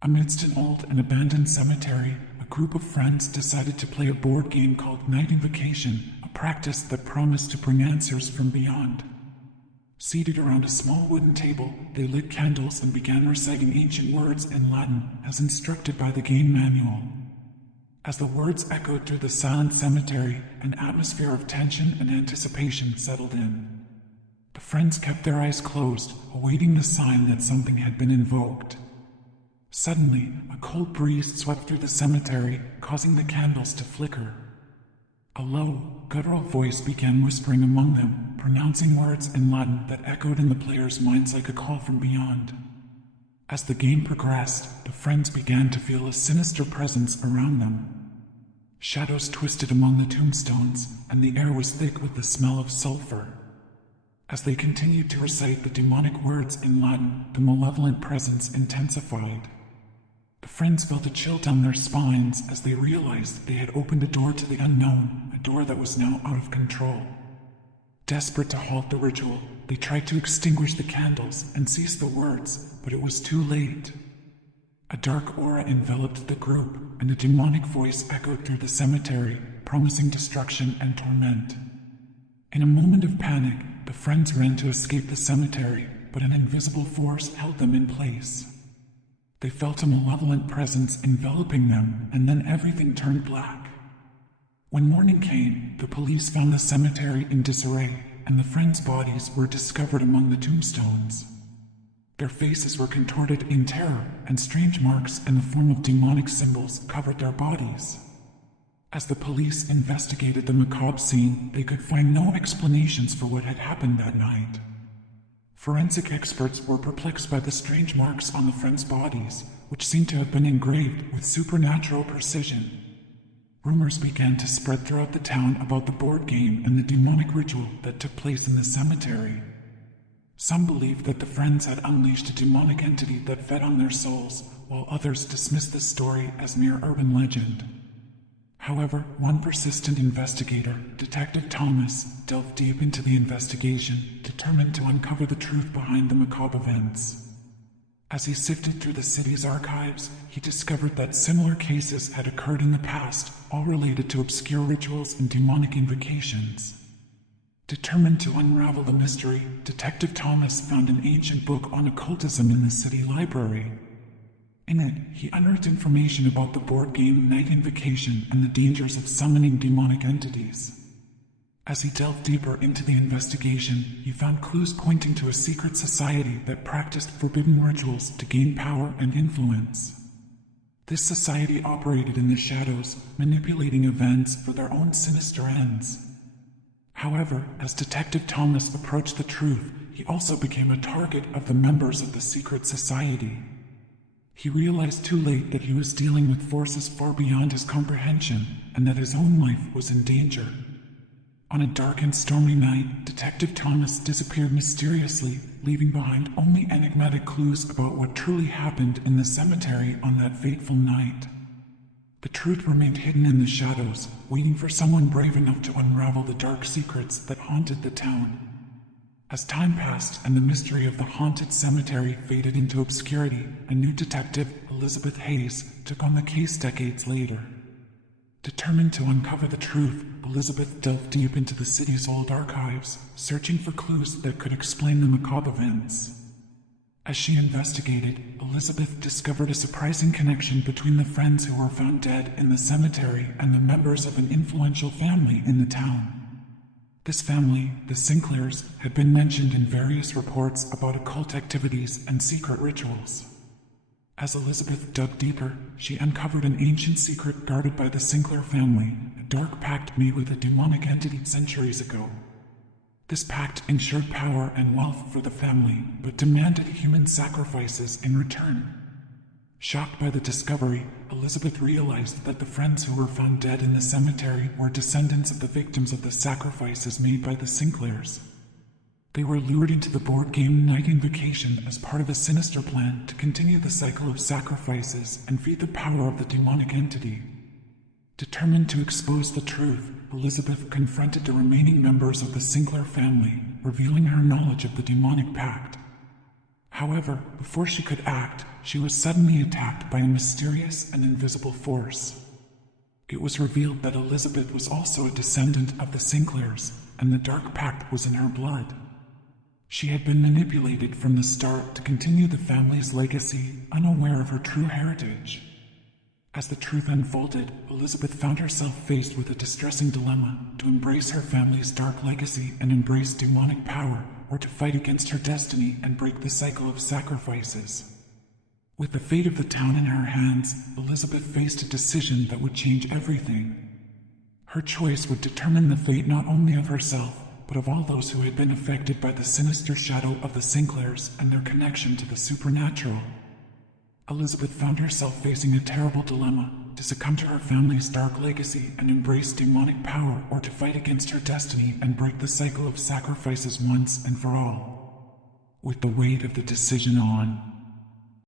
Amidst an old and abandoned cemetery, a group of friends decided to play a board game called Night Invocation, a practice that promised to bring answers from beyond. Seated around a small wooden table, they lit candles and began reciting ancient words in Latin, as instructed by the game manual. As the words echoed through the silent cemetery, an atmosphere of tension and anticipation settled in. The friends kept their eyes closed, awaiting the sign that something had been invoked. Suddenly, a cold breeze swept through the cemetery, causing the candles to flicker. A low, guttural voice began whispering among them, pronouncing words in Latin that echoed in the players' minds like a call from beyond. As the game progressed, the friends began to feel a sinister presence around them. Shadows twisted among the tombstones, and the air was thick with the smell of sulfur. As they continued to recite the demonic words in Latin, the malevolent presence intensified. The friends felt a chill down their spines as they realized they had opened a door to the unknown, a door that was now out of control. Desperate to halt the ritual, they tried to extinguish the candles and cease the words, but it was too late. A dark aura enveloped the group, and a demonic voice echoed through the cemetery, promising destruction and torment. In a moment of panic, the friends ran to escape the cemetery, but an invisible force held them in place. They felt a malevolent presence enveloping them, and then everything turned black. When morning came, the police found the cemetery in disarray, and the friends' bodies were discovered among the tombstones. Their faces were contorted in terror, and strange marks in the form of demonic symbols covered their bodies. As the police investigated the macabre scene, they could find no explanations for what had happened that night. Forensic experts were perplexed by the strange marks on the friends' bodies, which seemed to have been engraved with supernatural precision. Rumors began to spread throughout the town about the board game and the demonic ritual that took place in the cemetery. Some believed that the friends had unleashed a demonic entity that fed on their souls, while others dismissed the story as mere urban legend. However, one persistent investigator, Detective Thomas, delved deep into the investigation, determined to uncover the truth behind the macabre events. As he sifted through the city's archives, he discovered that similar cases had occurred in the past, all related to obscure rituals and demonic invocations. Determined to unravel the mystery, Detective Thomas found an ancient book on occultism in the city library. In it, he unearthed information about the board game Night Invocation and the dangers of summoning demonic entities. As he delved deeper into the investigation, he found clues pointing to a secret society that practiced forbidden rituals to gain power and influence. This society operated in the shadows, manipulating events for their own sinister ends. However, as Detective Thomas approached the truth, he also became a target of the members of the secret society. He realized too late that he was dealing with forces far beyond his comprehension, and that his own life was in danger. On a dark and stormy night, Detective Thomas disappeared mysteriously, leaving behind only enigmatic clues about what truly happened in the cemetery on that fateful night. The truth remained hidden in the shadows, waiting for someone brave enough to unravel the dark secrets that haunted the town. As time passed and the mystery of the haunted cemetery faded into obscurity, a new detective, Elizabeth Hayes, took on the case decades later. Determined to uncover the truth, Elizabeth delved deep into the city's old archives, searching for clues that could explain the macabre events. As she investigated, Elizabeth discovered a surprising connection between the friends who were found dead in the cemetery and the members of an influential family in the town. This family, the Sinclairs, had been mentioned in various reports about occult activities and secret rituals. As Elizabeth dug deeper, she uncovered an ancient secret guarded by the Sinclair family, a dark pact made with a demonic entity centuries ago. This pact ensured power and wealth for the family, but demanded human sacrifices in return. Shocked by the discovery, Elizabeth realized that the friends who were found dead in the cemetery were descendants of the victims of the sacrifices made by the Sinclairs. They were lured into the board game Night Invocation as part of a sinister plan to continue the cycle of sacrifices and feed the power of the demonic entity. Determined to expose the truth, Elizabeth confronted the remaining members of the Sinclair family, revealing her knowledge of the demonic pact. However, before she could act, she was suddenly attacked by a mysterious and invisible force. It was revealed that Elizabeth was also a descendant of the Sinclairs, and the Dark Pact was in her blood. She had been manipulated from the start to continue the family's legacy, unaware of her true heritage. As the truth unfolded, Elizabeth found herself faced with a distressing dilemma: to embrace her family's dark legacy and embrace demonic power, or to fight against her destiny and break the cycle of sacrifices. With the fate of the town in her hands, Elizabeth faced a decision that would change everything. Her choice would determine the fate not only of herself, but of all those who had been affected by the sinister shadow of the Sinclairs and their connection to the supernatural. Elizabeth found herself facing a terrible dilemma: to succumb to her family's dark legacy and embrace demonic power, or to fight against her destiny and break the cycle of sacrifices once and for all. With the weight of the decision on